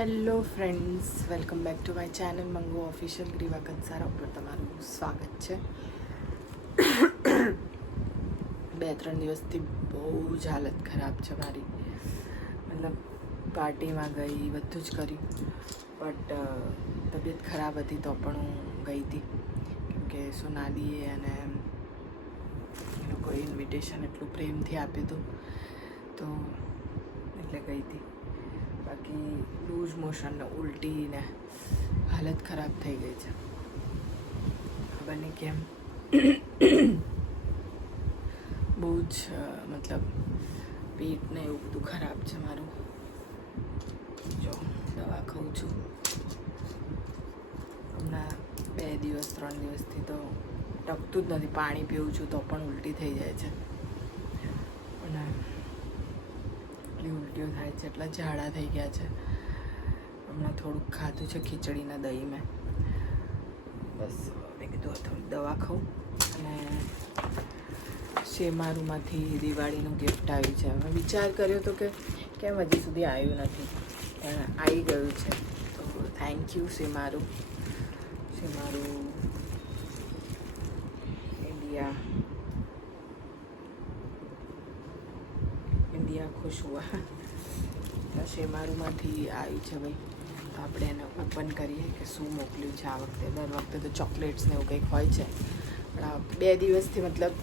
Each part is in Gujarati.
Hello friends welcome back to my channel mango official Griva Kansara ઉપર તમારું સ્વાગત છે. બે ત્રણ દિવસથી બહુ જ હાલત ખરાબ છે મારી. મતલબ પાર્ટીમાં ગઈ, બધું જ કર્યું. બટ તબિયત ખરાબ હતી તો પણ હું ગઈ હતી. કેમકે સોનાલીએ અને એ લોકોએ ઇન્વિટેશન એટલું પ્રેમથી આપ્યું હતું. તો એટલે ગઈ હતી. બાકી લૂઝ મોશન ને ઉલટી ને હાલત ખરાબ થઈ ગઈ છે. ખબર નહીં કેમ. બહુ જ, મતલબ પેટ ને એવું બધું ખરાબ છે મારું. જો, દવા ખાઉં છું. હમણાં બે દિવસ, ત્રણ દિવસથી તો ટકતું જ નથી. પાણી પીવું છું તો પણ ઉલટી થઈ જાય છે અને એટલી ઉલટીઓ થાય છે એટલા ઝાડા થઈ ગયા છે. હમણાં થોડુંક ખાધું છે ખીચડીના દહીં મેં. બસ. મેં કીધું થોડી દવા ખાઉં. અને શેમારુમાંથી દિવાળીનું ગિફ્ટ આવ્યું છે. મેં વિચાર કર્યો હતો કે કેમ હજી સુધી આવ્યું નથી. પણ આવી ગયું છે. તો thank you Shemaroo. Shemaroo India India ખુશ હુઆ તો શેમારુમાંથી આવ્યું છે ભાઈ. તો આપણે એને ઓપન કરીએ કે શું મોકલ્યું છે આ વખતે. દર વખતે તો ચોકલેટ્સ ને એવું કંઈક હોય છે. પણ આ બે દિવસથી મતલબ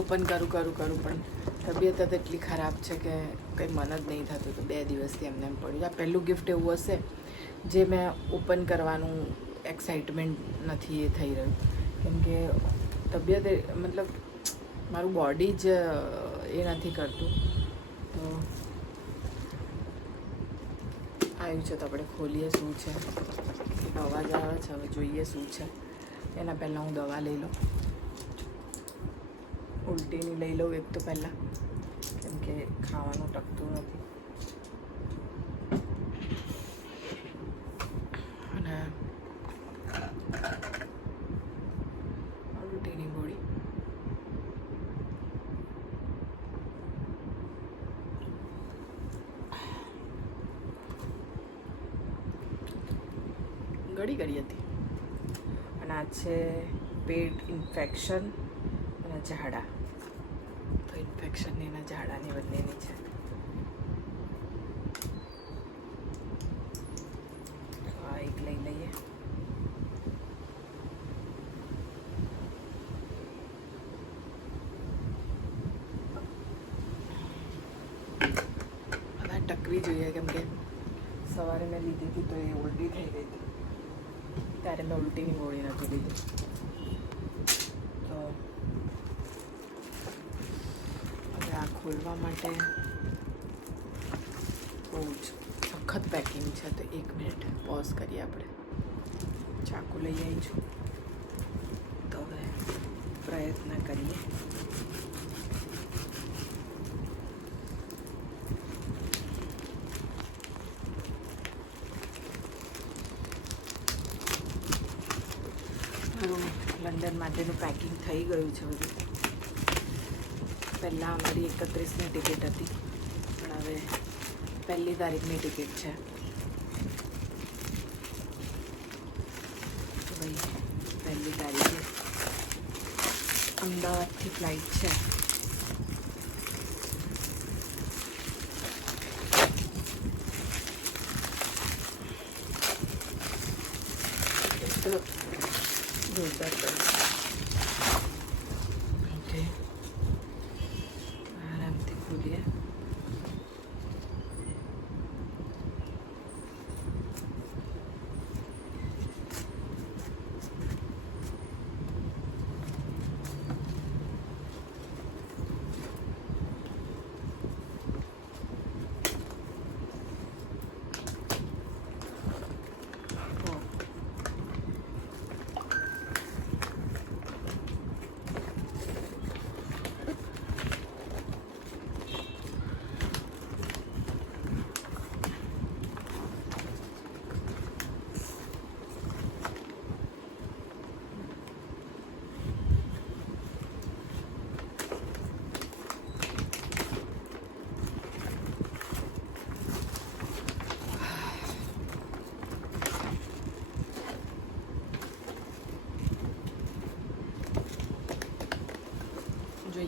ઓપન કરું કરું કરું, પણ તબિયત જ એટલી ખરાબ છે કે કંઈ મન જ નહીં થતું તો બે દિવસથી એમને એમ પડ્યું. આ પહેલું ગિફ્ટ એવું હશે જે મેં ઓપન કરવાનું એક્સાઇટમેન્ટ નથી એ થઈ રહ્યું. કેમ કે તબિયત મતલબ મારું બોડી જ એ નથી કરતું. તો આવ્યું છે તો આપણે ખોલીએ શું છે. અવાજ આવે છે, હવે જોઈએ શું છે. એના પહેલાં હું દવા લઈ લઉં. ઉલટીની લઈ લઉં એક તો પહેલાં. કેમ કે ખાવાનું ટકતું નથી અને ઉલટીની ગોળી ગળી ગળી હતી. અને આ છે પેટ ઇન્ફેક્શન અને ઝાડા. તો ઇન્ફેક્શનની અને ઝાડાની બંનેની છે. આ એક લઈ લઈએ. ટકવી જોઈએ કેમ કે સવારે મેં લીધી હતી તો એ ઉલટી થઈ ગઈ હતી. ત્યારે મેં ઉલટીની ગોળી નથી લીધી તો હવે આ ખોલવા માટે બહુ જ સખત પેકિંગ છે તો એક મિનિટ પોઝ કરીએ આપણે ચાકુ લઈ આવી છું તો હવે પ્રયત્ન કરીએ મારું લંડન માટેનું પેકિંગ થઈ ગયું છે બધું. પહેલાં અમારી એકત્રીસની ટિકિટ હતી. પણ હવે પહેલી તારીખની ટિકિટ છે. ભાઈ, પહેલી તારીખે અમદાવાદથી ફ્લાઇટ છે તો જોરદાર પડશે ઓકે આરામથી ખોલીએ ઓ.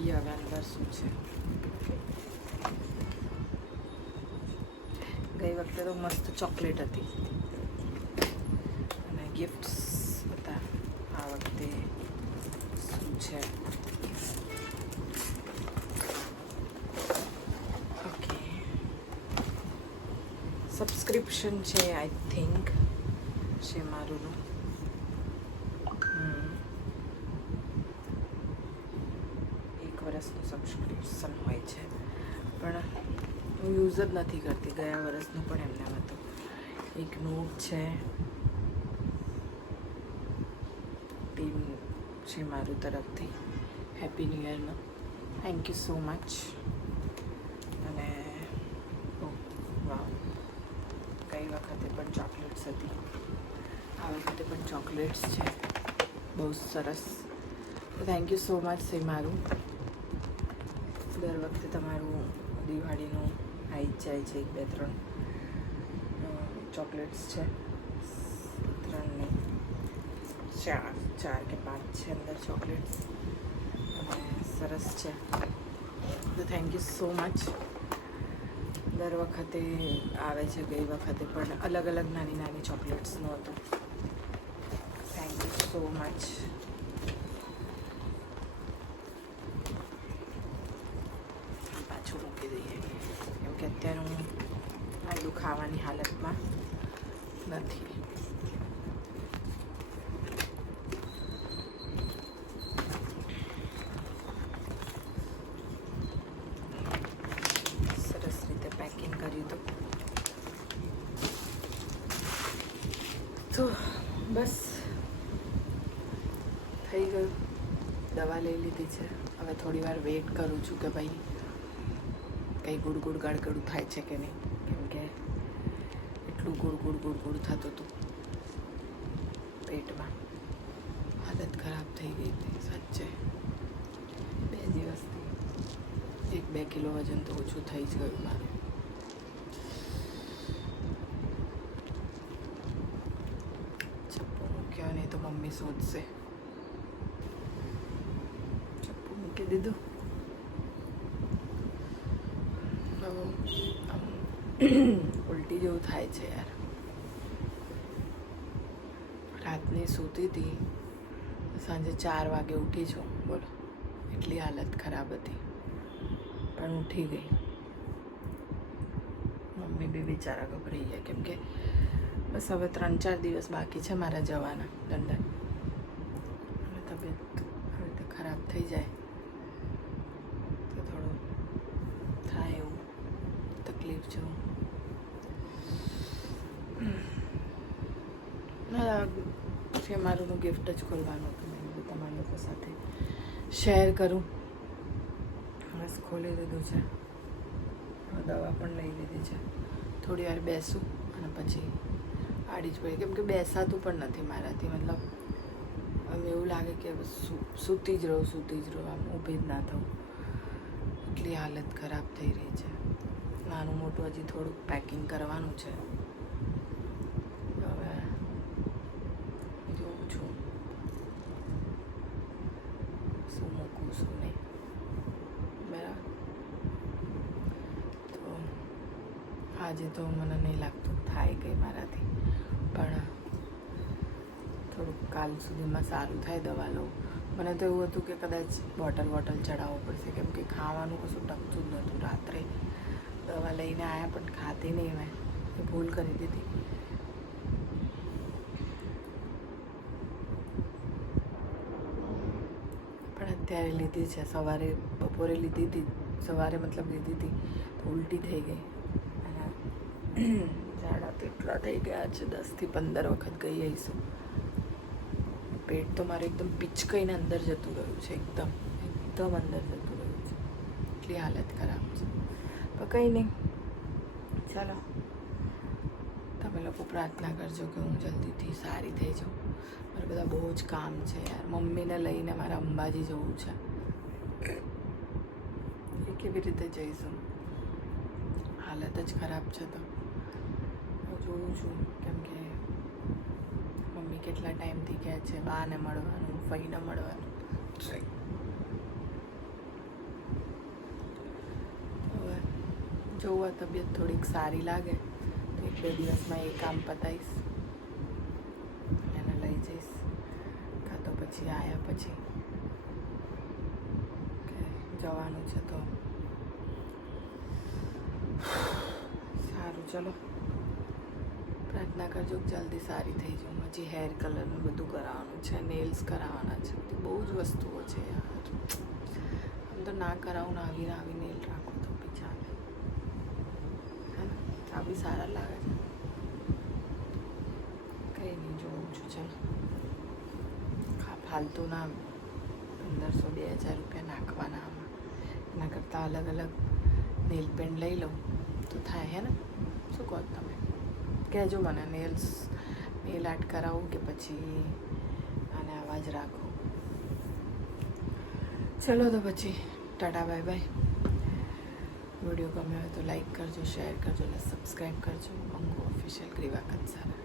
જોઈએ હવે અંદર શું છે ગઈ વખતે તો મસ્ત ચોકલેટ હતી અને ગિફ્ટ્સ હતા આ વખતે શું છે ઓકે સબસ્ક્રિપ્શન છે આઈ થિંક છે મારુંનું હમ. એક વર્ષનું સબસ્ક્રિપ્શન હોય છે પણ હું યુઝ જ નથી કરતી. ગયા વર્ષનું પણ એમને હતું એક નોટ છે. ટીમ છે મારું તરફથી. હેપી ન્યૂ યરનો થેન્ક યુ સો મચ અને વાવ. ગઈ વખતે પણ ચોકલેટ્સ હતી. આ વખતે પણ ચોકલેટ્સ છે. બહુ સરસ. થેન્ક યુ સો મચ છે મારું. દર વખતે તમારું દિવાળીનું આવી જાય છે એક, બે, ત્રણ ચોકલેટ્સ છે. ત્રણ ચાર ચાર કે પાંચ છે અંદર ચોકલેટ્સ. અને સરસ છે. તો થેન્ક યુ સો મચ દર વખતે આવે છે, ગઈ વખતે પણ અલગ અલગ નાની નાની ચોકલેટ્સનું હતું. થેન્ક યુ સો મચ પાછું મૂકી દઈએ કેમ કે અત્યારે હું આલુ ખાવાની હાલતમાં નથી. સરસ રીતે પેકિંગ કર્યું તો. બસ. થઈ ગયું. દવા લઈ લીધી છે. હવે થોડી વાર વેઇટ કરું છું કે ભાઈ કંઈ ગુડ ગુડ ગળગડું થાય છે કે નહીં? કેમ કે એટલું ગુડ ગુડ ગુડ ગુડ થતું હતું. પેટમાં હાલત ખરાબ થઈ ગઈ હતી, સાચે. બે દિવસથી એક બે કિલો વજન તો ઓછું થઈ જ ગયું મારે. ચપ્પુ મૂક્યો નહીં તો મમ્મી શોધશે. ચપ્પુ મૂકી દીધું તો આમ ઉલટી જેવું થાય છે યાર. રાતની સૂતી હતી સાંજે ચાર વાગે ઉઠી છું બોલો, એટલી હાલત ખરાબ હતી. પણ ઉઠી ગઈ. મમ્મી બી બિચારા ગભરાઈ ગયા, કેમ કે બસ હવે ત્રણ ચાર દિવસ બાકી છે મારા જવાના લંડન અને તબિયત આવી રીતે ખરાબ થઈ જાય. તો થોડું થાય એવું તકલીફ જેવું ના છે મારું ગિફ્ટ જ ખોલવાનું હતું મેં તમારા લોકો સાથે શેર કરું. બસ ખોલી દીધું છે. દવા પણ લઈ લીધી છે. થોડી વાર બેસું અને પછી આડી જ પડી. કેમ કે બેસાતું પણ નથી મારાથી, મતલબ હવે એવું લાગે કે સૂતી જ રહું, સૂતી જ રહું, આમ ઊભી જ ના થવું એટલી હાલત ખરાબ થઈ રહી છે. નાનું મોટું હજી થોડુંક પેકિંગ કરવાનું છે હવે જોઉં છું શું મૂકું શું નહીં બરાબર તો આજે તો મને નહીં લાગતું થાય કંઈ મારાથી. પણ થોડુંક કાલ સુધીમાં સારું થાય દવા લઉં. મને તો એવું હતું કે કદાચ બોટલ બોટલ ચડાવવું પડશે. કેમ કે ખાવાનું કશું ટકતું જ નહોતું રાત્રે. દવા લઈને આવ્યા પણ ખાતી નહીં મેં. ભૂલ કરી દીધી. પણ અત્યારે લીધી છે. સવારે બપોરે લીધી હતી. સવારે મતલબ લીધી હતી. તો ઉલટી થઈ ગઈ. ઝાડા તો એટલા થઈ ગયા છે, દસથી પંદર વખત ગઈ આવીશું. પેટ તો મારે એકદમ પિચકઈને અંદર જતું રહ્યું છે, એકદમ એકદમ અંદર જતું રહ્યું છે. એટલી હાલત ખરાબ છે. પણ કંઈ નહીં, ચાલો. તમે લોકો પ્રાર્થના કરજો કે હું જલ્દીથી સારી થઈ જાઉં. મારે બધા બહુ જ કામ છે યાર. મમ્મીને લઈને મારે અંબાજી જવું છે. એ કેવી રીતે જઈશું? હાલત જ ખરાબ છે તો. જોઉં છું કેમ કે મમ્મી કેટલા ટાઈમથી કહે છે બાને મળવાનું ફઈને મળવાનું. હવે જોવા તબિયત થોડીક સારી લાગે તો એક બે દિવસમાં એ કામ પતાવીશ એને લઈ જઈશ કાં તો પછી આવ્યા પછી. જવાનું છે તો. સારું ચલો. પ્રાર્થના કરજો કે જલ્દી સારી થઈ જાઉં. હજી હેર કલરનું બધું કરાવવાનું છે નેલ્સ કરાવવાના છે. બધી બહુ જ વસ્તુઓ છે યાર. આમ તો ના કરાવું, ને આવીને આવી નેલ રાખું તો બી ચાલે. હે આ બી સારા લાગે છે. કંઈ નહીં જોઉં છું, ચાલો. ફાલતુના પંદરસો બે હજાર રૂપિયા નાખવાના આમાં. એના કરતાં અલગ અલગ નેલ પેન્ટ લઈ લઉં. તો થાય, હે ને? શું કહો તમે? કહેજો મને નેલ્સ નેલ આર્ટ કરાવું કે પછી આને આવા જ રાખું. ચલો તો પછી, ટાટા, બાય બાય. વીડિયો ગમ્યો હોય તો લાઈક કરજો શેર કરજો અને સબસ્ક્રાઈબ કરજો. અંગો ઓફિશિયલ ગ્રીવા કંસારા.